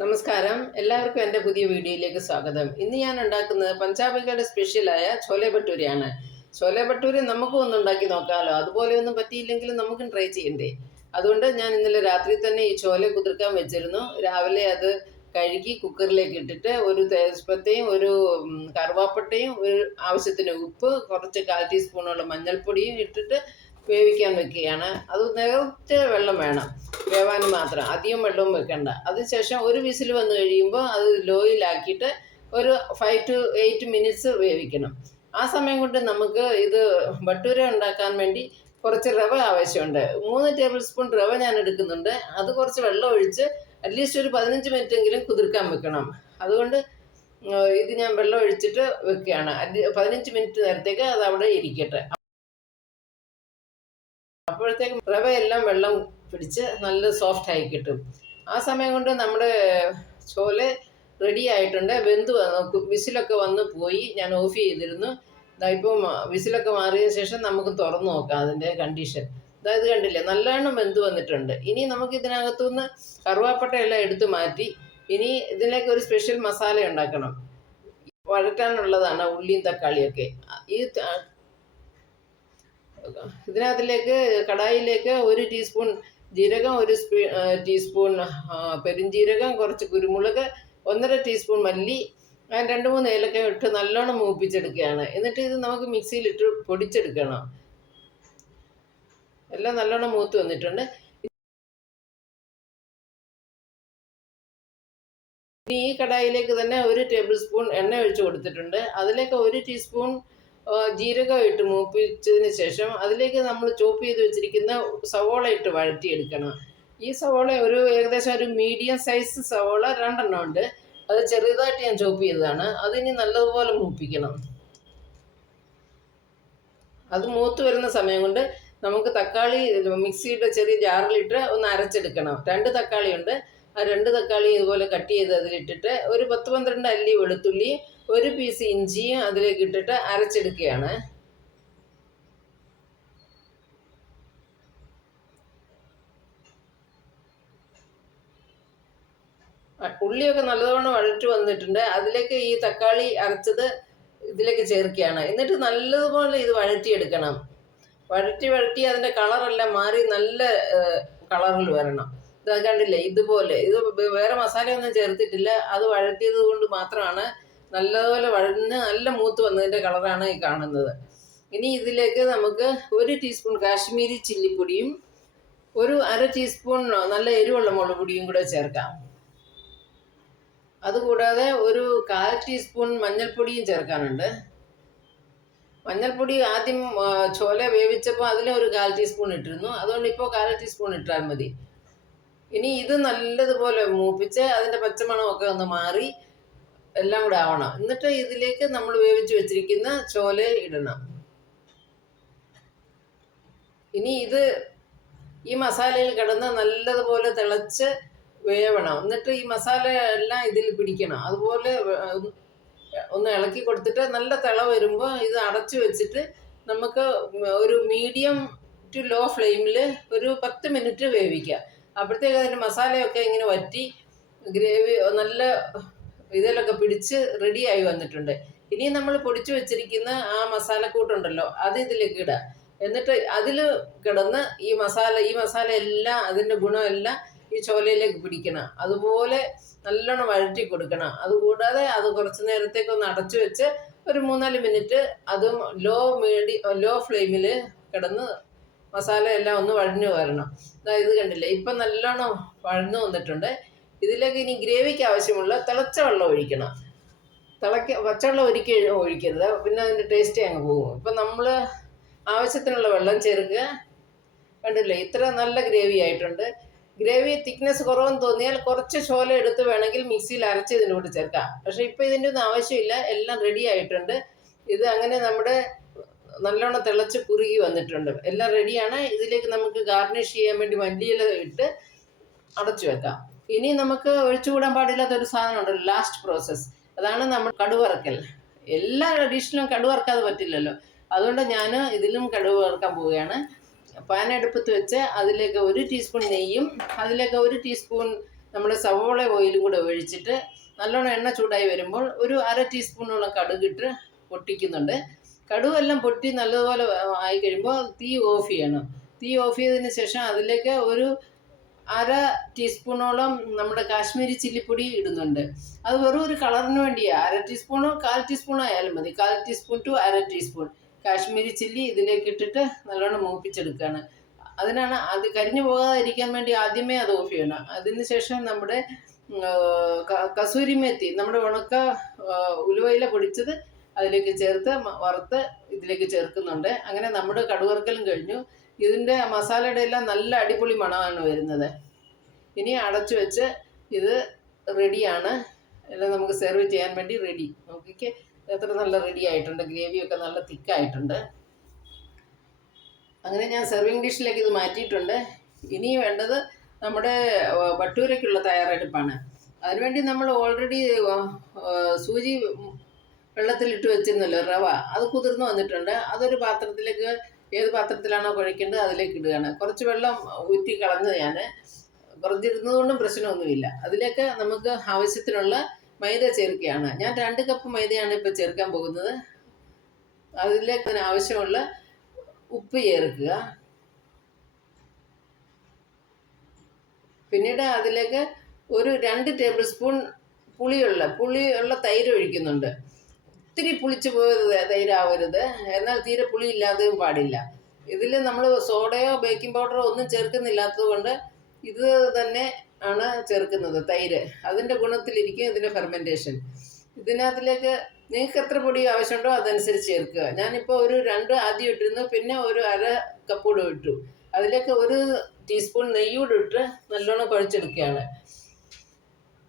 നമസ്കാരം, എല്ലാവർക്കും എൻ്റെ പുതിയ വീഡിയോയിലേക്ക് സ്വാഗതം. ഇന്ന് ഞാൻ ഉണ്ടാക്കുന്നത് പഞ്ചാബികളുടെ സ്പെഷ്യലായ ചോലെ ഭട്ടൂരയാണ്. ചോലെ ഭട്ടൂര നമുക്കും ഒന്ന് ഉണ്ടാക്കി നോക്കാമല്ലോ. അതുപോലെ ഒന്നും പറ്റിയില്ലെങ്കിലും നമുക്കും ട്രൈ ചെയ്യണ്ടേ. അതുകൊണ്ട് ഞാൻ ഇന്നലെ രാത്രി തന്നെ ഈ ചോല കുതിർക്കാൻ വെച്ചിരുന്നു. രാവിലെ അത് കഴുകി കുക്കറിലേക്ക് ഇട്ടിട്ട് ഒരു തേസ്പത്തെയും ഒരു കറുവാപ്പട്ടയും ഒരു ആവശ്യത്തിന് ഉപ്പ്, കുറച്ച് 1/4 ടീസ്പൂണോളം മഞ്ഞൾപ്പൊടിയും ഇട്ടിട്ട് വേവിക്കാൻ വെക്കുകയാണ്. അത് നേരത്തെ വെള്ളം വേണം വേവാൻ മാത്രം, അധികം വെള്ളവും വെക്കണ്ട. അതിനുശേഷം ഒരു വിസിൽ വന്നു കഴിയുമ്പോൾ അത് ലോയിലാക്കിയിട്ട് ഒരു 5 to 8 മിനിറ്റ്സ് വേവിക്കണം. ആ സമയം കൊണ്ട് നമുക്ക് ഇത് ഭട്ടൂര ഉണ്ടാക്കാൻ വേണ്ടി കുറച്ച് റവ ആവശ്യമുണ്ട്. 3 ടേബിൾ സ്പൂൺ റവ ഞാൻ എടുക്കുന്നുണ്ട്. അത് കുറച്ച് വെള്ളം ഒഴിച്ച് അറ്റ്ലീസ്റ്റ് ഒരു 15 മിനിറ്റ് എങ്കിലും കുതിർക്കാൻ വെക്കണം. അതുകൊണ്ട് ഇത് ഞാൻ വെള്ളം ഒഴിച്ചിട്ട് വെക്കുകയാണ്. 15 മിനിറ്റ് നേരത്തേക്ക് അത് അവിടെ ഇരിക്കട്ടെ. അപ്പോഴത്തേക്കും റവയെല്ലാം വെള്ളം പിടിച്ച് നല്ല സോഫ്റ്റ് ആയി കിട്ടും. ആ സമയം കൊണ്ട് നമ്മുടെ ചോലെ റെഡി ആയിട്ടുണ്ട്. വെന്ത് വിസിലൊക്കെ വന്ന് പോയി. ഞാൻ ഓഫ് ചെയ്തിരുന്നു. ഇപ്പം വിസിലൊക്കെ മാറിയ ശേഷം നമുക്ക് തുറന്നു നോക്കാം അതിൻ്റെ കണ്ടീഷൻ. അതായത് കണ്ടില്ലേ, നല്ലവണ്ണം വെന്ത് വന്നിട്ടുണ്ട്. ഇനി നമുക്ക് ഇതിനകത്തുനിന്ന് കറുവാപ്പട്ടയെല്ലാം എടുത്തു മാറ്റി ഇനി ഇതിലേക്ക് ഒരു സ്പെഷ്യൽ മസാല ഉണ്ടാക്കണം. വഴറ്റാനുള്ളതാണ് ഉള്ളിയും തക്കാളിയൊക്കെ. ഈ ഇതിനകത്തിലേക്ക് കടായിലേക്ക് 1 ടീസ്പൂൺ ജീരകം, 1 ടീസ്പൂൺ പെരുംജീരകം, കുറച്ച് കുരുമുളക്, 1.5 ടീസ്പൂൺ മല്ലി, 2-3 ഏലക്ക ഇട്ട് നല്ലോണം മൂപ്പിച്ചെടുക്കുകയാണ്. എന്നിട്ട് ഇത് നമുക്ക് മിക്സിയിലിട്ട് പൊടിച്ചെടുക്കണം. എല്ലാം നല്ലോണം മൂത്ത് വന്നിട്ടുണ്ട്. ഇനി ഈ കടായിലേക്ക് തന്നെ 1 ടേബിൾ സ്പൂൺ എണ്ണ ഒഴിച്ച് കൊടുത്തിട്ടുണ്ട്. അതിലേക്ക് 1 ടീസ്പൂൺ ജീരകം ഇട്ട് മൂപ്പിച്ചതിന് ശേഷം അതിലേക്ക് നമ്മൾ ചോപ്പ് ചെയ്ത് വെച്ചിരിക്കുന്ന സവോള ഇട്ട് വഴറ്റിയെടുക്കണം. ഈ സവോള ഏകദേശം ഒരു മീഡിയം സൈസ് സവോള 2 ഉണ്ട്. അത് ചെറുതായിട്ട് ഞാൻ ചോപ്പ് ചെയ്തതാണ്. അതിനി നല്ലതുപോലെ മൂപ്പിക്കണം. അത് മൂത്ത് വരുന്ന സമയം കൊണ്ട് നമുക്ക് തക്കാളി മിക്സിയുടെ ചെറിയ ജാറിലിട്ട് ഒന്ന് അരച്ചെടുക്കണം. 2 തക്കാളി ഉണ്ട്. ആ 2 തക്കാളി ഇതുപോലെ കട്ട് ചെയ്ത് അതിലിട്ടിട്ട് ഒരു 10-12 അല്ലി വെളുത്തുള്ളി, 1 പീസ് ഇഞ്ചിയും അതിലേക്ക് ഇട്ടിട്ട് അരച്ചെടുക്കുകയാണ്. ഉള്ളിയൊക്കെ നല്ലവണ്ണം വഴറ്റി വന്നിട്ടുണ്ട്. അതിലേക്ക് ഈ തക്കാളി അരച്ചത് ഇതിലേക്ക് ചേർക്കുകയാണ്. എന്നിട്ട് നല്ലതുപോലെ ഇത് വഴറ്റിയെടുക്കണം. വഴറ്റി അതിൻ്റെ കളറെല്ലാം മാറി നല്ല കളറിൽ വരണം. ഇത് കണ്ടില്ലേ, ഇതുപോലെ. ഇത് വേറെ മസാലയൊന്നും ചേർത്തിട്ടില്ല. അത് വഴറ്റിയത് കൊണ്ട് മാത്രമാണ് നല്ലപോലെ വഴന്ന് നല്ല മൂത്ത് വന്നതിൻ്റെ കളറാണ് ഈ കാണുന്നത്. ഇനി ഇതിലേക്ക് നമുക്ക് 1 ടീസ്പൂൺ കാശ്മീരി ചില്ലിപ്പൊടിയും 1/2 ടീസ്പൂൺ നല്ല എരിവുള്ള മുളക് പൊടിയും കൂടെ ചേർക്കാം. അതുകൂടാതെ 1/4 ടീസ്പൂൺ മഞ്ഞൾപ്പൊടിയും ചേർക്കാനുണ്ട്. മഞ്ഞൾപ്പൊടി ആദ്യം ചോല വേവിച്ചപ്പോൾ അതിൽ 1/4 ടീസ്പൂൺ ഇട്ടിരുന്നു. അതുകൊണ്ട് ഇപ്പോൾ 1/4 ടീസ്പൂൺ ഇട്ടാൽ മതി. ഇനി ഇത് നല്ലതുപോലെ മൂപ്പിച്ച് അതിൻ്റെ പച്ചമണമൊക്കെ ഒന്ന് മാറി എല്ലാം കൂടെ ആവണം. എന്നിട്ട് ഇതിലേക്ക് നമ്മൾ വേവിച്ച് വെച്ചിരിക്കുന്ന ചോല ഇടണം. ഇനി ഈ മസാലയിൽ കിടന്ന് നല്ലതുപോലെ തിളച്ച് വേവണം. എന്നിട്ട് ഈ മസാല എല്ലാം ഇതിൽ പിടിക്കണം. അതുപോലെ ഒന്ന് ഇളക്കി കൊടുത്തിട്ട് നല്ല തിള വരുമ്പോൾ ഇത് അടച്ചു വെച്ചിട്ട് നമുക്ക് ഒരു മീഡിയം ടു ലോ ഫ്ലെയിമിൽ ഒരു 10 മിനിറ്റ് വേവിക്കാം. അപ്പോഴത്തേക്ക് അതിൻ്റെ മസാലയൊക്കെ ഇങ്ങനെ വറ്റി ഗ്രേവി നല്ല ഇതിലൊക്കെ പിടിച്ച് റെഡിയായി വന്നിട്ടുണ്ട്. ഇനി നമ്മൾ പൊടിച്ചു വെച്ചിരിക്കുന്ന ആ മസാലക്കൂട്ടുണ്ടല്ലോ, അത് ഇതിലേക്ക് ഇടുക. എന്നിട്ട് അതിൽ കിടന്ന് ഈ മസാല എല്ലാം അതിൻ്റെ ഗുണമെല്ലാം ഈ ചോലയിലേക്ക് പിടിക്കണം. അതുപോലെ നല്ലോണം വഴറ്റി കൊടുക്കണം. അതുകൂടാതെ അത് കുറച്ച് നേരത്തേക്കൊന്ന് അടച്ചു വെച്ച് ഒരു 3-4 മിനിറ്റ് അതും ലോ ഫ്ലെയിമിൽ കിടന്ന് മസാല എല്ലാം ഒന്ന് വഴഞ്ഞു വരണം. ഇത് കണ്ടില്ലേ, ഇപ്പം നല്ലോണം വഴന്നു വന്നിട്ടുണ്ട്. ഇതിലേക്ക് ഇനി ഗ്രേവിക്ക് ആവശ്യമുള്ള തിളച്ച വെള്ളം ഒഴിക്കണം. പച്ചവെള്ളം ഒരിക്കലും ഒഴിക്കരുത്, പിന്നെ അതിൻ്റെ ടേസ്റ്റ് അങ്ങ് പോകും. ഇപ്പം നമ്മൾ ആവശ്യത്തിനുള്ള വെള്ളം ചേർക്കുക. കണ്ടില്ലേ, ഇത്ര നല്ല ഗ്രേവി ആയിട്ടുണ്ട്. ഗ്രേവി തിക്നെസ് കുറവെന്ന് തോന്നിയാൽ കുറച്ച് ചോല എടുത്ത് വേണമെങ്കിൽ മിക്സിയിൽ അരച്ച് ഇതിൻ്റെ കൂടെ ചേർക്കാം. പക്ഷേ ഇപ്പോൾ ഇതിൻ്റെ ഒന്നും ആവശ്യമില്ല, എല്ലാം റെഡി ആയിട്ടുണ്ട്. ഇത് അങ്ങനെ നമ്മുടെ നല്ലോണം തിളച്ച് കുറുകി വന്നിട്ടുണ്ട്. എല്ലാം റെഡിയാണ്. ഇതിലേക്ക് നമുക്ക് ഗാർണിഷ് ചെയ്യാൻ വേണ്ടി മല്ലിയില ഇട്ട് അടച്ചു വെക്കാം. ഇനി നമുക്ക് ഒഴിച്ചുകൂടാൻ പാടില്ലാത്തൊരു സാധനം ഉണ്ടല്ലോ, ലാസ്റ്റ് പ്രോസസ്സ്. അതാണ് നമ്മൾ കടുവറക്കൽ. എല്ലാ ഡിഷിലും കടുവറക്കാതെ പറ്റില്ലല്ലോ. അതുകൊണ്ട് ഞാൻ ഇതിലും കടുക് വറുക്കാൻ പോവുകയാണ്. പാൻ അടുപ്പത്ത് വെച്ച് അതിലേക്ക് 1 ടീസ്പൂൺ നെയ്യും അതിലേക്ക് 1 ടീസ്പൂൺ നമ്മുടെ സവോള ഓയിലും കൂടെ ഒഴിച്ചിട്ട് നല്ലോണം എണ്ണ ചൂടായി വരുമ്പോൾ ഒരു 1/2 ടീസ്പൂണോളം കടുകിട്ട് പൊട്ടിക്കുന്നുണ്ട്. കടുവെല്ലാം പൊട്ടി നല്ലതുപോലെ ആയി കഴിയുമ്പോൾ തീ ഓഫ് ചെയ്യണം. തീ ഓഫ് ചെയ്തതിന് ശേഷം അതിലേക്ക് ഒരു 1/2 ടീസ്പൂണോളം നമ്മുടെ കാശ്മീരി ചില്ലിപ്പൊടി ഇടുന്നുണ്ട്. അത് വെറും ഒരു കളറിന് വേണ്ടിയാണ്. 1/2 ടീസ്പൂണോ 1/4 ടീസ്പൂണോ ആയാലും മതി. 1/4 teaspoon to 1/2 teaspoon Kashmiri chilli ഇതിലേക്ക് ഇട്ടിട്ട് നല്ലോണം മൂപ്പിച്ചെടുക്കുകയാണ്. അതിനാണ് അത് കരിഞ്ഞു പോകാതിരിക്കാൻ വേണ്ടി ആദ്യമേ അത് ഓഫ് ചെയ്യണം. അതിന് ശേഷം നമ്മുടെ കസൂരി മേത്തി, നമ്മുടെ ഉണക്ക ഉലുവയില പൊടിച്ചത് അതിലേക്ക് ചേർത്ത് വറുത്ത് ഇതിലേക്ക് ചേർക്കുന്നുണ്ട്. അങ്ങനെ നമ്മുടെ കടുവറുക്കലും കഴിഞ്ഞു. ഇതിൻ്റെ മസാലയുടെ എല്ലാം നല്ല അടിപൊളി മണമാണ് വരുന്നത്. ഇനി അടച്ചു വെച്ച് ഇത് റെഡിയാണ്. എല്ലാം നമുക്ക് സെർവ് ചെയ്യാൻ വേണ്ടി റെഡി. നോക്കിക്ക് എത്ര നല്ല റെഡി ആയിട്ടുണ്ട്. ഗ്രേവിയൊക്കെ നല്ല തിക്കായിട്ടുണ്ട്. അങ്ങനെ ഞാൻ സെർവിങ് ഡിഷിലേക്ക് ഇത് മാറ്റിയിട്ടുണ്ട്. ഇനി വേണ്ടത് നമ്മുടെ ഭട്ടൂരയ്ക്കുള്ള തയ്യാറെടുപ്പാണ്. അതിനുവേണ്ടി നമ്മൾ ഓൾറെഡി സൂചി വെള്ളത്തിലിട്ട് വെച്ചിരുന്നല്ലോ, റവ, അത് കുതിർന്ന് വന്നിട്ടുണ്ട്. അതൊരു പാത്രത്തിലേക്ക്, ഏത് പാത്രത്തിലാണോ കുഴക്കേണ്ടത് അതിലേക്ക് ഇടുകയാണ്. കുറച്ച് വെള്ളം ഊറ്റി കളഞ്ഞത് ഞാൻ, കുറച്ചിരുന്നതുകൊണ്ടും പ്രശ്നമൊന്നുമില്ല. അതിലേക്ക് നമുക്ക് ആവശ്യത്തിനുള്ള മൈദ ചേർക്കുകയാണ്. ഞാൻ 2 കപ്പ് മൈദയാണ് ഇപ്പോൾ ചേർക്കാൻ പോകുന്നത്. അതിലേക്ക് അതിന് ആവശ്യമുള്ള ഉപ്പ് ചേർക്കുക. പിന്നീട് അതിലേക്ക് ഒരു 2 ടേബിൾ സ്പൂൺ പുളിയുള്ള തൈര് ഒഴിക്കുന്നുണ്ട്. ഒത്തിരി പുളിച്ച് പോയത് തൈരാവരുത്, എന്നാൽ തീരെ പുളി ഇല്ലാതെയും പാടില്ല. ഇതിൽ നമ്മൾ സോഡയോ ബേക്കിംഗ് പൗഡറോ ഒന്നും ചേർക്കുന്നില്ലാത്തത് കൊണ്ട് ഇത് തന്നെ ആണ് ചേർക്കുന്നത്, തൈര്. അതിൻ്റെ ഗുണത്തിലിരിക്കും ഇതിൻ്റെ ഫെർമെൻറ്റേഷൻ. ഇതിനകത്തിലേക്ക് നിങ്ങൾക്ക് എത്ര പൊടി ആവശ്യമുണ്ടോ അതനുസരിച്ച് ചേർക്കുക. ഞാനിപ്പോൾ ഒരു 2 ആദ്യം ഇട്ടിരുന്നു, പിന്നെ ഒരു 1/2 കപ്പ് കൂടെ ഇട്ടു. അതിലേക്ക് 1 ടീസ്പൂൺ നെയ്യൂടെ ഇട്ട് നല്ലോണം കുഴച്ചെടുക്കുകയാണ്.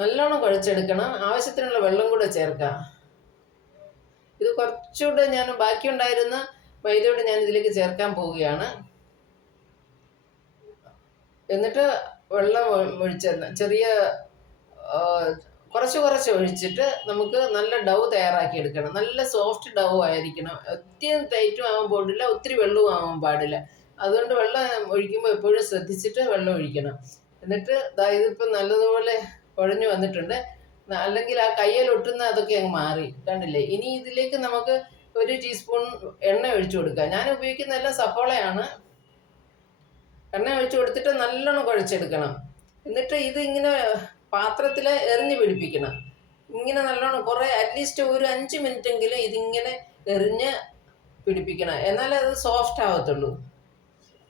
നല്ലോണം കുഴച്ചെടുക്കണം. ആവശ്യത്തിനുള്ള വെള്ളം കൂടെ ചേർക്കാം. ഇത് കുറച്ചുകൂടെ ഞാൻ ബാക്കിയുണ്ടായിരുന്ന മൈദയോടെ ഞാൻ ഇതിലേക്ക് ചേർക്കാൻ പോവുകയാണ്. എന്നിട്ട് വെള്ളം ചെറിയ കുറച്ച് ഒഴിച്ചിട്ട് നമുക്ക് നല്ല ഡൗ തയ്യാറാക്കി എടുക്കണം. നല്ല സോഫ്റ്റ് ഡൗ ആയിരിക്കണം. ഒത്തിരി ടൈറ്റും ആവാൻ പാടില്ല, ഒത്തിരി വെള്ളവും ആവാൻ പാടില്ല. അതുകൊണ്ട് വെള്ളം ഒഴിക്കുമ്പോൾ എപ്പോഴും ശ്രദ്ധിച്ചിട്ട് വെള്ളം ഒഴിക്കണം. എന്നിട്ട് ഇതിപ്പോൾ നല്ലതുപോലെ കുഴഞ്ഞു വന്നിട്ടുണ്ട്. അല്ലെങ്കിൽ ആ കയ്യിൽ ഒട്ടുന്ന അതൊക്കെ അങ്ങ് മാറി, കണ്ടില്ലേ? ഇനി ഇതിലേക്ക് നമുക്ക് 1 ടീസ്പൂൺ എണ്ണ ഒഴിച്ചു കൊടുക്കാം. ഞാൻ ഉപയോഗിക്കുന്നതെല്ലാം സഫോളയാണ്. എണ്ണ ഒഴിച്ചു കൊടുത്തിട്ട് നല്ലോണം കുഴച്ചെടുക്കണം. എന്നിട്ട് ഇത് ഇങ്ങനെ പാത്രത്തിൽ എറിഞ്ഞ് പിടിപ്പിക്കണം. ഇങ്ങനെ നല്ലോണം അറ്റ്ലീസ്റ്റ് ഒരു 5 മിനിറ്റെങ്കിലും ഇതിങ്ങനെ എറിഞ്ഞ് പിടിപ്പിക്കണം. എന്നാലേ അത് സോഫ്റ്റ് ആവത്തുള്ളൂ.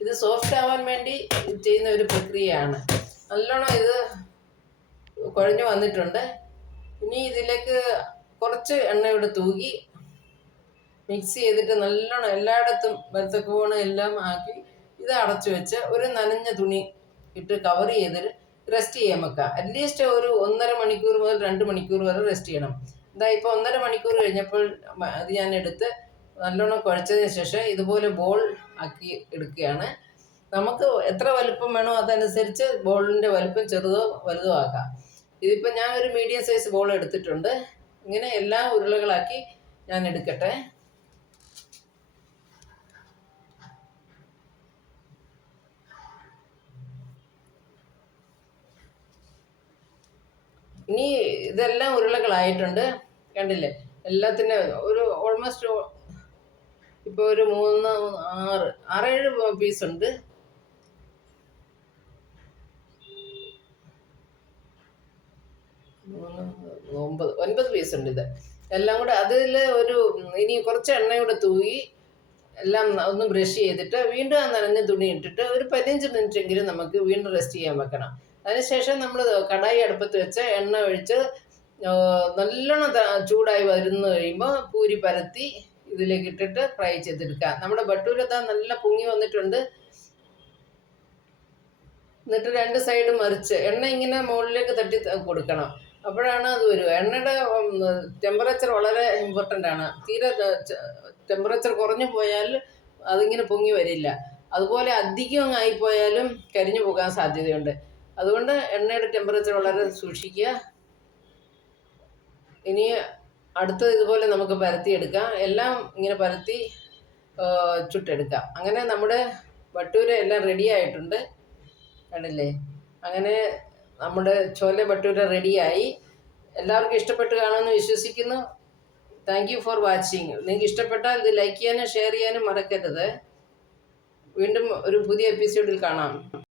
ഇത് സോഫ്റ്റ് ആവാൻ വേണ്ടി ചെയ്യുന്ന ഒരു പ്രക്രിയയാണ്. നല്ലോണം ഇത് കുഴഞ്ഞു വന്നിട്ടുണ്ട്. ഇനി ഇതിലേക്ക് കുറച്ച് എണ്ണയോടെ തൂകി മിക്സ് ചെയ്തിട്ട് നല്ലോണം എല്ലായിടത്തും വരത്തക്കോണം എല്ലാം ആക്കി ഇത് അടച്ചു വെച്ച് ഒരു നനഞ്ഞ തുണി ഇട്ട് കവർ ചെയ്തിട്ട് റെസ്റ്റ് ചെയ്യാൻ വെക്കാം. അറ്റ്ലീസ്റ്റ് ഒരു 1.5 മണിക്കൂർ മുതൽ 2 മണിക്കൂർ വരെ റെസ്റ്റ് ചെയ്യണം. ഇപ്പോൾ 1.5 മണിക്കൂർ കഴിഞ്ഞപ്പോൾ അത് ഞാൻ എടുത്ത് നല്ലോണം കുഴച്ചതിന് ശേഷം ഇതുപോലെ ബോൾ ആക്കി എടുക്കുകയാണ്. നമുക്ക് എത്ര വലുപ്പം വേണോ അതനുസരിച്ച് ബോളിൻ്റെ വലുപ്പം ചെറുതോ വലുതോ ആക്കാം. ഇതിപ്പോൾ ഞാൻ ഒരു മീഡിയം സൈസ് ബോൾ എടുത്തിട്ടുണ്ട്. ഇങ്ങനെ എല്ലാ ഉരുളകളാക്കി ഞാൻ എടുക്കട്ടെ. ഇനി ഇതെല്ലാം ഉരുളകളായിട്ടുണ്ട്, കണ്ടില്ലേ? എല്ലാത്തിൻ്റെ ഒരു ഓൾമോസ്റ്റ് ഇപ്പോൾ ഒരു 6-7 പീസുണ്ട്. 9 പീസുണ്ട്. ഇത് എല്ലാം കൂടെ അതിൽ ഇനി കുറച്ച് എണ്ണയൂടെ തൂകി എല്ലാം ഒന്ന് ബ്രഷ് ചെയ്തിട്ട് വീണ്ടും ആ നനഞ്ഞ തുണി ഇട്ടിട്ട് ഒരു 15 മിനിറ്റെങ്കിലും നമുക്ക് വീണ്ടും റെസ്റ്റ് ചെയ്യാൻ വെക്കണം. അതിനുശേഷം നമ്മൾ കടായി അടുപ്പത്ത് വെച്ച് എണ്ണ ഒഴിച്ച് നല്ലോണം ചൂടായി വരുന്നു കഴിയുമ്പോൾ പൂരി പരത്തി ഇതിലേക്ക് ഇട്ടിട്ട് ഫ്രൈ ചെയ്തെടുക്കുക. നമ്മുടെ ഭട്ടൂര നല്ല പൊങ്ങി വന്നിട്ടുണ്ട്. എന്നിട്ട് 2 സൈഡും മറിച്ച് എണ്ണ ഇങ്ങനെ മുകളിലേക്ക് തട്ടി കൊടുക്കണം. അപ്പോഴാണ് അത് വരിക. എണ്ണയുടെ ടെമ്പറേച്ചർ വളരെ ഇമ്പോർട്ടൻ്റ് ആണ്. തീരെ ടെമ്പറേച്ചർ കുറഞ്ഞു പോയാൽ അതിങ്ങനെ പൊങ്ങി വരില്ല. അതുപോലെ അധികം ആയിപ്പോയാലും കരിഞ്ഞു പോകാൻ സാധ്യതയുണ്ട്. അതുകൊണ്ട് എണ്ണയുടെ ടെമ്പറേച്ചർ വളരെ സൂക്ഷിക്കുക. ഇനി അടുത്തത് ഇതുപോലെ നമുക്ക് പരത്തിയെടുക്കാം. എല്ലാം ഇങ്ങനെ പരത്തി ചുട്ടെടുക്കാം. അങ്ങനെ നമ്മുടെ ഭട്ടൂര എല്ലാം റെഡി ആയിട്ടുണ്ട്, കണ്ടില്ലേ? അങ്ങനെ നമ്മുടെ ചോലെ ഭട്ടൂര റെഡിയായി. എല്ലാവർക്കും ഇഷ്ടപ്പെട്ട് കാണുമെന്ന് വിശ്വസിക്കുന്നു. Thank you for watching. നിങ്ങൾക്ക് ഇഷ്ടപ്പെട്ടാൽ ഇത് ലൈക്ക് ചെയ്യാനും ഷെയർ ചെയ്യാനും മറക്കരുത്. വീണ്ടും ഒരു പുതിയ എപ്പിസോഡിൽ കാണാം.